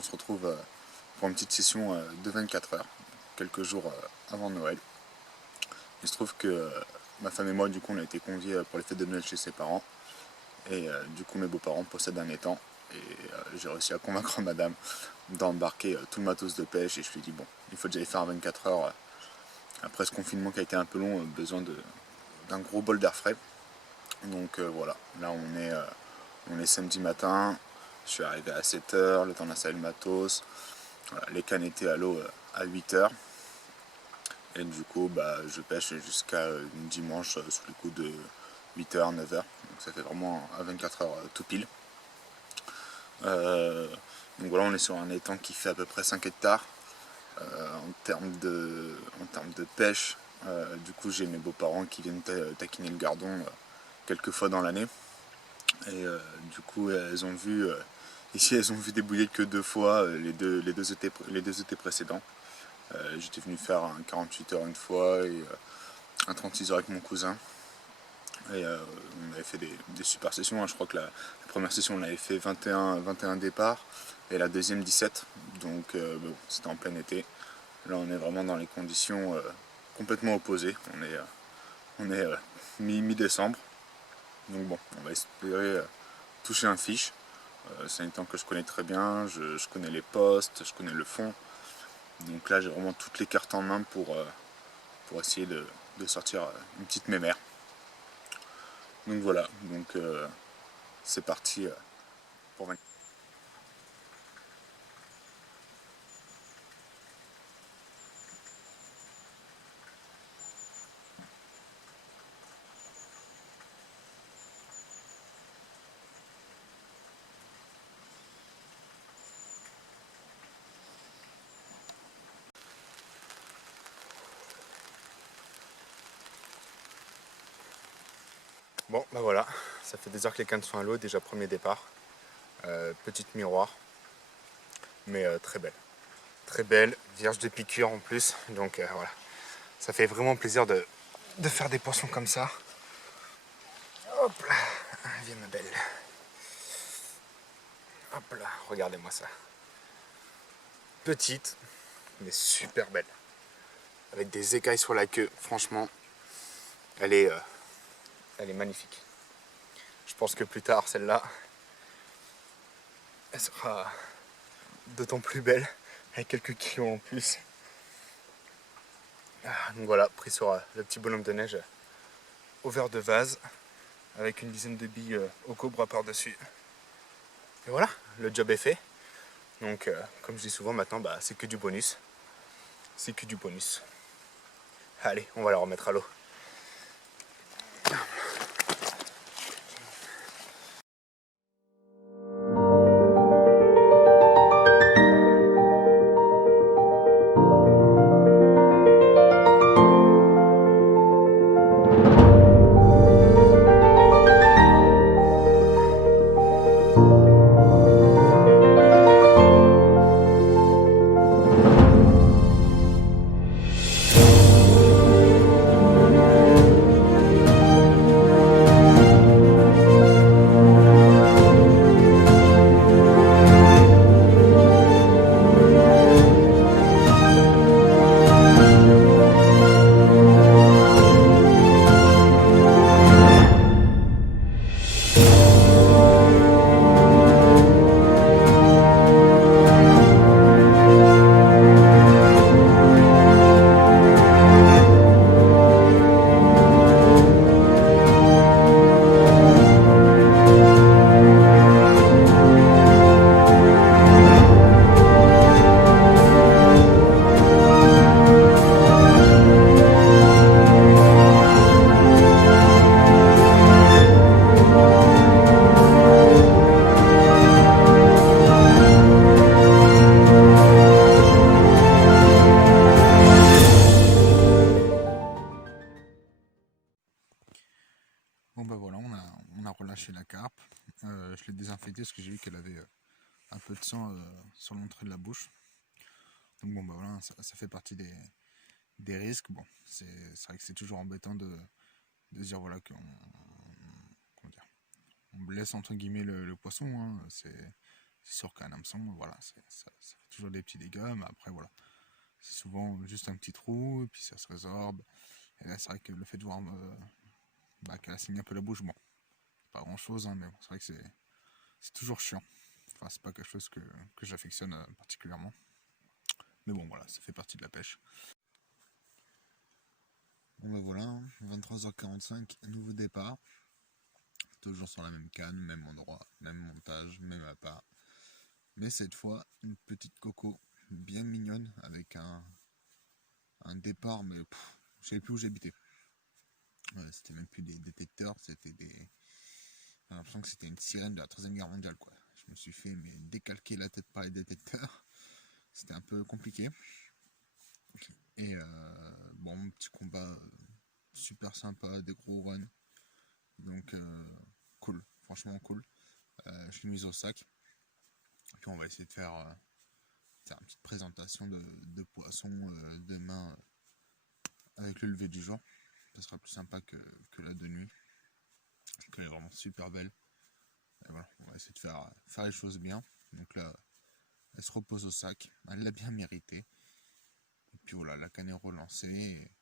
on se retrouve pour une petite session de 24 heures, quelques jours avant Noël. Il se trouve que ma femme et moi, du coup, on a été conviés pour les fêtes de Noël chez ses parents. Et du coup, mes beaux-parents possèdent un étang. Et j'ai réussi à convaincre madame d'embarquer tout le matos de pêche. Et je lui ai dit, bon, il faut déjà y faire 24 heures. Après ce confinement qui a été un peu long, besoin d'un gros bol d'air frais. Donc voilà, là on est samedi matin. Je suis arrivé à 7 heures, le temps d'installer le matos. Voilà, les cannes étaient à l'eau à 8 heures. Et du coup, je pêche jusqu'à dimanche sous le coup de 8 heures, 9 heures. Donc ça fait vraiment à 24 heures tout pile. Donc voilà, on est sur un étang qui fait à peu près 5 hectares. En termes de pêche, du coup j'ai mes beaux-parents qui viennent taquiner le gardon quelques fois dans l'année. Et du coup elles ont vu, ici elles ont vu débouiller que 2 fois les deux étés précédents. J'étais venu faire un 48 heures une fois et un 36 heures avec mon cousin. Et on avait fait des super sessions, hein. Je crois que la première session on avait fait 21 départs et la deuxième 17. Donc bon, c'était en plein été. Là on est vraiment dans les conditions complètement opposées. On est mi-décembre. Donc bon, on va espérer toucher un fiche. C'est un temps que je connais très bien, je connais les postes, je connais le fond. Donc là j'ai vraiment toutes les cartes en main pour essayer de sortir une petite mémère. Donc voilà, donc c'est parti pour 20. Bon, bah voilà, ça fait des heures que les cannes sont à l'eau, déjà premier départ. Petite miroir, mais très belle. Très belle, vierge de piqûre en plus, donc voilà. Ça fait vraiment plaisir de faire des poissons comme ça. Hop là, viens ma belle. Hop là, regardez-moi ça. Petite, mais super belle. Avec des écailles sur la queue, franchement, elle est magnifique. Je pense que plus tard, celle-là, elle sera d'autant plus belle, avec quelques kilos en plus. Donc voilà, pris sur le petit bonhomme de neige au verre de vase, avec une dizaine de billes au cobra par-dessus. Et voilà, le job est fait. Donc comme je dis souvent maintenant, c'est que du bonus. C'est que du bonus. Allez, on va la remettre à l'eau. Bon bah voilà, on a relâché la carpe. Je l'ai désinfectée parce que j'ai vu qu'elle avait un peu de sang sur l'entrée de la bouche. Donc bon bah voilà, ça fait partie des risques. Bon, c'est vrai que c'est toujours embêtant de se dire voilà qu'on, comment dire, on blesse entre guillemets le poisson, hein. C'est sûr qu'un hameçon, voilà, ça fait toujours des petits dégâts, mais après voilà. C'est souvent juste un petit trou, et puis ça se résorbe. Et là, c'est vrai que le fait de voir qu'elle a saigné un peu la bouche, bon, pas grand chose, hein, mais bon, c'est vrai que c'est toujours chiant. Enfin, c'est pas quelque chose que j'affectionne particulièrement. Mais bon, voilà, ça fait partie de la pêche. Bon ben voilà, 23h45, nouveau départ. Toujours sur la même canne, même endroit, même montage, même appât. Mais cette fois, une petite coco bien mignonne avec un départ, mais je savais plus où j'habitais. C'était même plus des détecteurs, c'était des. J'ai l'impression que c'était une sirène de la 3ème guerre mondiale, quoi. Je me suis fait décalquer la tête par les détecteurs. C'était un peu compliqué. Et bon, petit combat super sympa, des gros runs. Donc cool, franchement cool. Je suis mis au sac. Puis on va essayer de faire une petite présentation de poissons demain avec le lever du jour. Ça sera plus sympa que la de nuit. Elle est vraiment super belle. Et voilà, on va essayer de faire les choses bien. Donc là, elle se repose au sac. Elle l'a bien mérité. Et puis voilà, la canne est relancée. Et,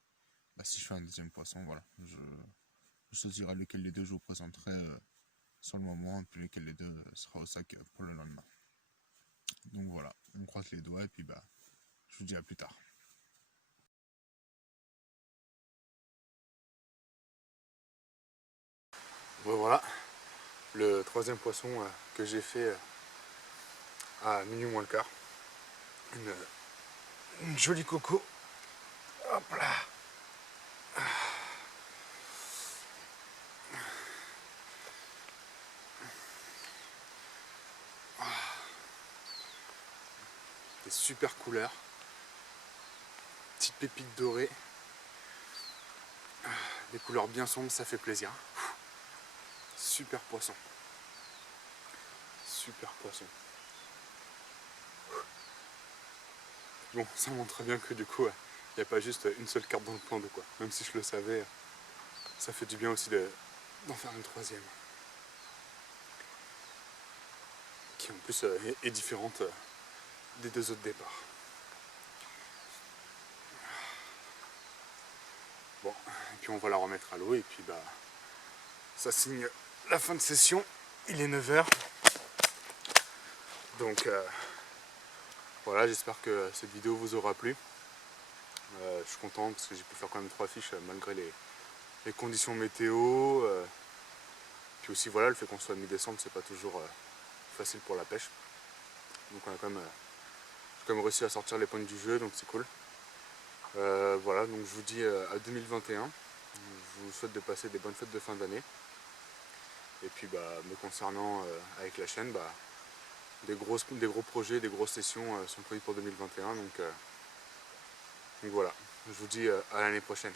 si je fais un deuxième poisson, voilà, je choisirai lequel des deux je vous présenterai sur le moment. Et puis lequel des deux sera au sac pour le lendemain. Donc voilà, on croise les doigts et puis je vous dis à plus tard. Bon, voilà, le 3e poisson que j'ai fait à minuit moins le quart. Une jolie coco. Hop là. Des super couleurs. Petite pépite dorée. Des couleurs bien sombres, ça fait plaisir. Super poisson. Super poisson. Bon, ça montre bien que du coup, il n'y a pas juste une seule carte dans le plan d'eau, quoi. Même si je le savais, ça fait du bien aussi d'en faire une 3e. Qui en plus est différente des 2 autres départs. Bon, et puis on va la remettre à l'eau et puis ça signe la fin de session. Il est 9h. Donc voilà, j'espère que cette vidéo vous aura plu. Je suis content parce que j'ai pu faire quand même 3 fiches malgré les conditions météo. Puis aussi voilà, le fait qu'on soit mi-décembre, c'est pas toujours facile pour la pêche. Donc on a quand même réussi à sortir les points du jeu, donc c'est cool. Voilà, donc je vous dis à 2021. Je vous souhaite de passer des bonnes fêtes de fin d'année. Et puis me concernant avec la chaîne, des gros projets, des grosses sessions sont prévues pour 2021. Donc voilà, je vous dis à l'année prochaine.